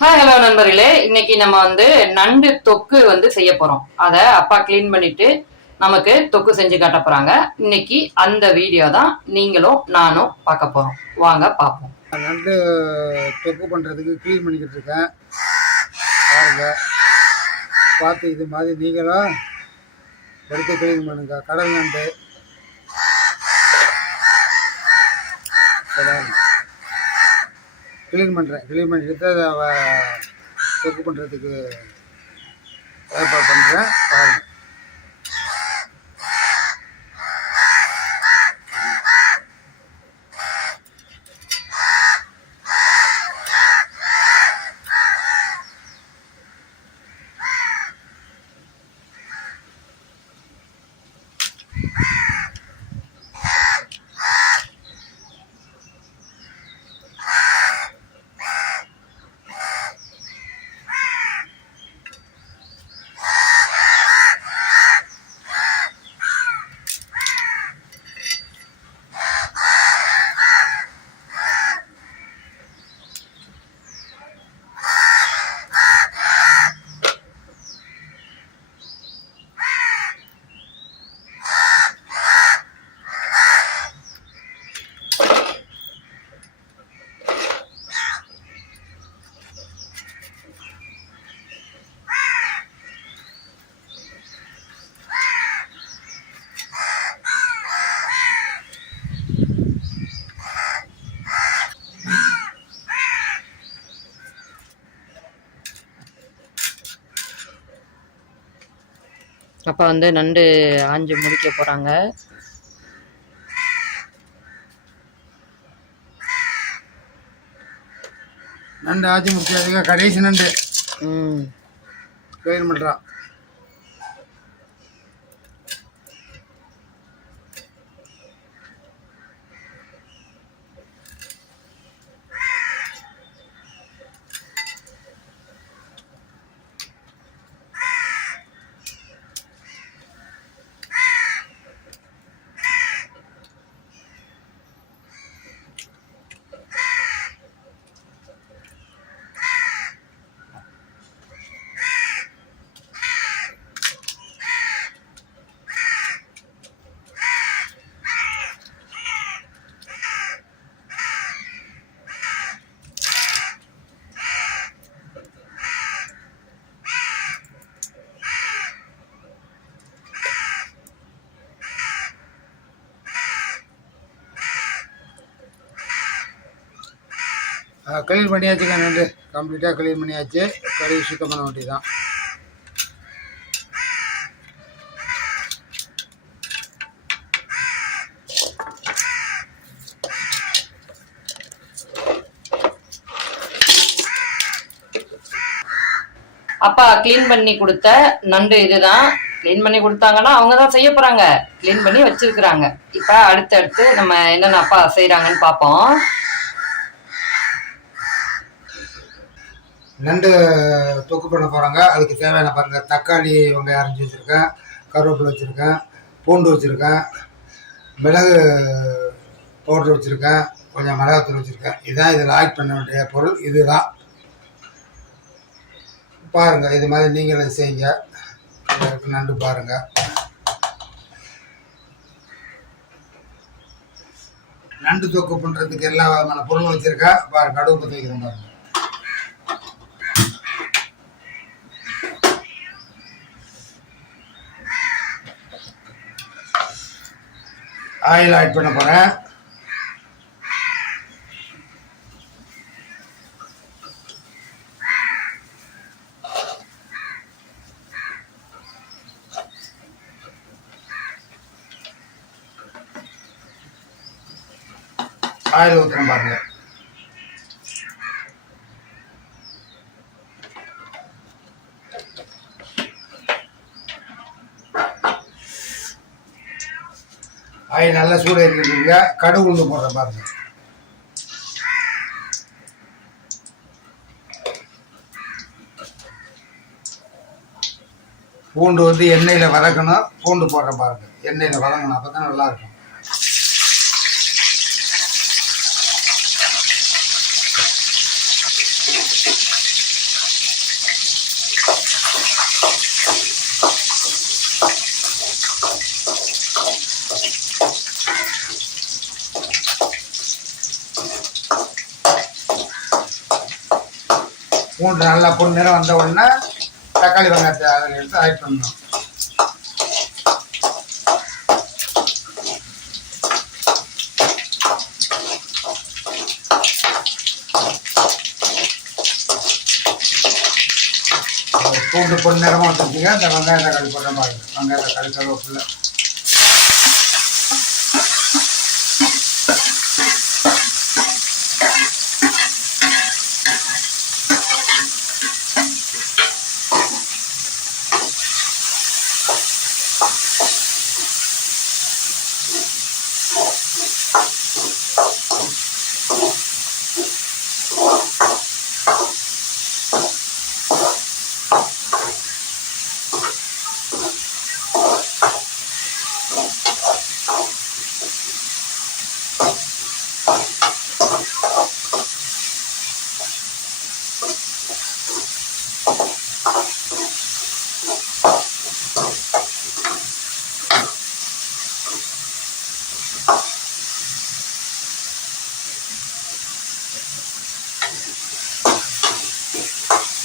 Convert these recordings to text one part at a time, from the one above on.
Hi hello நண்பர்களே. இன்னைக்கு நம்ம வந்து நண்டு தொக்கு வந்து செய்ய போறோம். அதை அப்பா க்ளீன் பண்ணிட்டு நமக்கு தொக்கு செஞ்சு காட்ட போறாங்க. இன்னைக்கு அந்த வீடியோ தான் நீங்களும் நானும் பார்க்க போறோம். வாங்க பார்ப்போம். நண்டு தொக்கு பண்ணுறதுக்கு க்ளீன் பண்ணிக்கிட்டு இருக்கேன். பாருங்க. பார்த்து இது மாதிரி நீங்களும் எடுத்து க்ளீன் பண்ணுங்க. கடல் நண்டு. க்ளீன் பண்ணுறேன் க்ளீன் பண்ணிட்டு அதை செக் பண்ணுறதுக்கு ஏற்பாடு பண்ணுறேன் பாருங்கள் அப்பா வந்து நண்டு ஆஞ்சு முடிக்க போறாங்க. நண்டு ஆச்சி முடிச்சதுக்கு கடைசி நண்டு. ம். பண்ணுறான் க்ளீன் பண்ணியாச்சுங்க நண்டு. கம்ப்ளீட்டாக க்ளீன் பண்ணியாச்சு. கழுவி சுத்தம் பண்ண வேண்டியதான் அப்பா க்ளீன் பண்ணி கொடுத்த நண்டு இதுதான். கிளீன் பண்ணி கொடுத்தாங்கன்னா அவங்க தான் செய்ய போறாங்க. க்ளீன் பண்ணி வச்சிருக்கிறாங்க. இப்ப அடுத்தடுத்து நம்ம என்னென்ன அப்பா செய்கிறாங்கன்னு பார்ப்போம். நண்டு தொக்கு பண்ண போகிறாங்க அதுக்கு தேவையான பாருங்கள் தக்காளி வெங்காயம் அரைஞ்சி வச்சுருக்கேன் கருவேப்பிலை வச்சுருக்கேன் பூண்டு வச்சுருக்கேன் மிளகு பவுட்ரு வச்சுருக்கேன் கொஞ்சம் மிளகாத்தூள் வச்சுருக்கேன். இதுதான் இதில் ஆட் பண்ண வேண்டிய பொருள். இதுதான். பாருங்கள் இது மாதிரி நீங்களும் செய்யுங்க. நண்டு பாருங்கள் நண்டு தொக்கு பண்ணுறதுக்கு எல்லா விதமான பொருளும் வச்சுருக்கேன். பாருங்கள் கடுகு பற்றி வைக்கிறேன் பாருங்கள் ஆயில் ஆட் பண்ண போகிறேன் ஆயில் ஊற்றுறேன் பாருங்க. ஆயில் நல்லா சூடு ஏறிக்கிட்டு கடுகு உளுந்து போடுறேன் பாருங்க. பூண்டு வந்து எண்ணெயில் வதக்கணும் பூண்டு போடுற பாருங்க. எண்ணெயில் வதங்கணும் அப்போ தான் நல்லாயிருக்கும் பூண்டு நல்லா பொண்ணு நேரம் வந்த உடனே தக்காளி வெங்காயத்தை அதில் எடுத்து ஆட் பண்ணணும். பூண்டு பொண்ணு நேரமாக வச்சுருக்கீங்க இந்த வெங்காயம் தக்காளி போடுற மாதிரி. வெங்காயம் தக்காளி கருவேப்பில்லை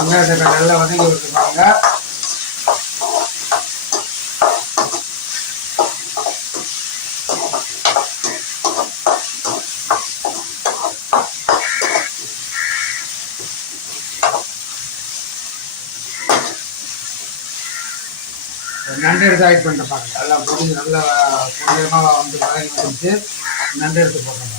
வெங்காயத்தை நல்லா வதங்கி விட்டுருப்பாங்க நண்டு எடுத்து ஆட் பண்ணிட்டு பாருங்க. எல்லாம் பொடிஞ்சு நல்லா பொடியமாக வந்து வதங்கி வந்து நண்டு எடுத்து போடுறேன்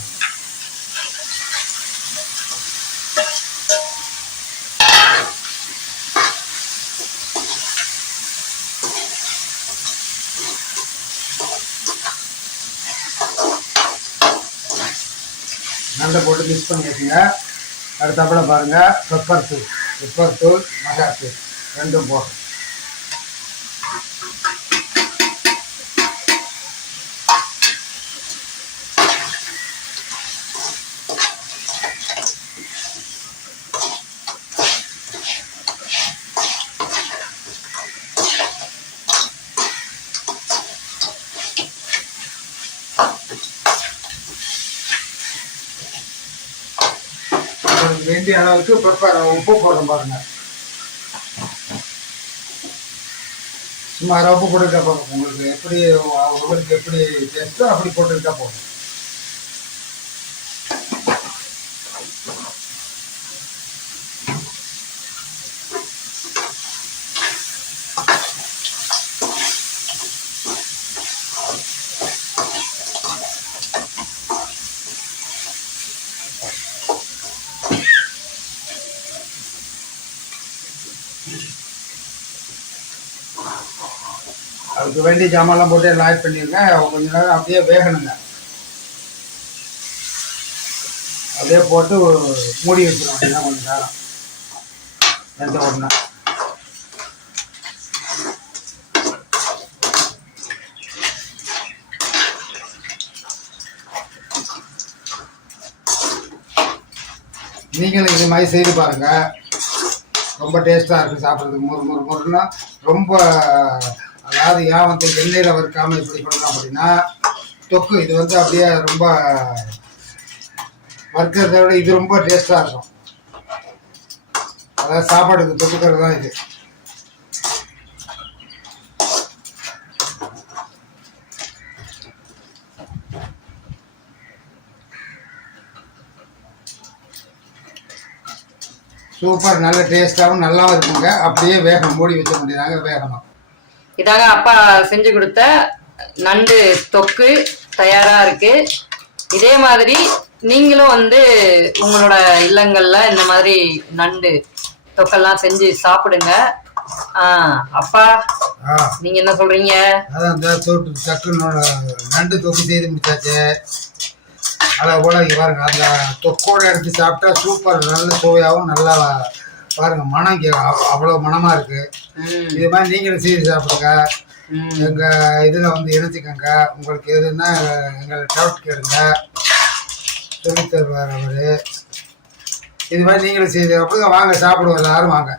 பாருங்க போட்டு மிக்ஸ் பண்ணி அடுத்தப்பட பாருங்கள் பாருங்க பெப்பர் தூள் பெப்பர் தூள் மிளகாய் ரெண்டும் போடுறோம் உங்களுக்கு வேண்டிய அளவுக்கு பெப்பர் உப்பு போடுறோம் பாருங்க. சும்மா அரை உப்பு போட்டுக்கிட்டா போதும். உங்களுக்கு எப்படி உங்களுக்கு எப்படி டேஸ்ட்டோ அப்படி போட்டுக்கிட்டா போதும். அதுக்கு வேண்டிய ஜாமான்லாம் போட்டு எல்லாம் ஆட் பண்ணிடுங்க கொஞ்ச நேரம் அப்படியே வேகணுங்க. அப்படியே போட்டு மூடி வச்சிடும் அப்படின்னா கொஞ்சம் நேரம். எந்த உடனே. நீங்களும் இது மாதிரி செய்து பாருங்கள் ரொம்ப டேஸ்ட்டாக இருக்குது சாப்பிட்றதுக்கு. முறு முறு முறுன்னா ரொம்ப அதாவது ஏன் வந்து எண்ணெயில் வறுக்காமல் இப்படி பண்ணலாம் அப்படின்னா தொக்கு இது வந்து அப்படியே ரொம்ப வறுக்கிறத விட இது ரொம்ப டேஸ்ட்டாக இருக்கும். அதாவது சாப்பாடுக்கு தொக்குக்கிறது தான் இது. சூப்பர் நல்ல டேஸ்ட்டாகவும் நல்லாவும் இருக்குங்க. அப்படியே வேகம் மூடி வச்ச முடியாங்க வேகமாக இதாங்க அப்பா செஞ்சு கொடுத்த நண்டு தொக்கு தயாரா இருக்கு. இதே மாதிரி நீங்களும் வந்து உங்களோட இல்லங்கள்ல இந்த மாதிரி நண்டு தொக்கெல்லாம் செஞ்சு சாப்பிடுங்க. அப்பா நீங்க என்ன சொல்றீங்க? அதான் இந்த தொட்டு டக்குன்னு நண்டு தொக்கு செய்து முடிச்சாச்சு. அதை இங்க பாருங்க அந்த தொக்கோட எடுத்து சாப்பிட்டா சூப்பர் நல்ல சுவையாகவும் நல்லா பாருங்க மனம் இங்கே அவ்வளோ மனமாக இருக்கு. இது மாதிரி நீங்களும் செய்து சாப்பிடுங்க. எங்கள் இதில் வந்து இணைச்சிக்கோங்க. உங்களுக்கு எதுன்னா எங்களை டவுட் கேளுங்க. சொல்லித் தருவார் அவர். இது மாதிரி நீங்களும் செய்து சாப்பிடுங்க. வாங்க சாப்பிடுவோம் எல்லாரும் வாங்க.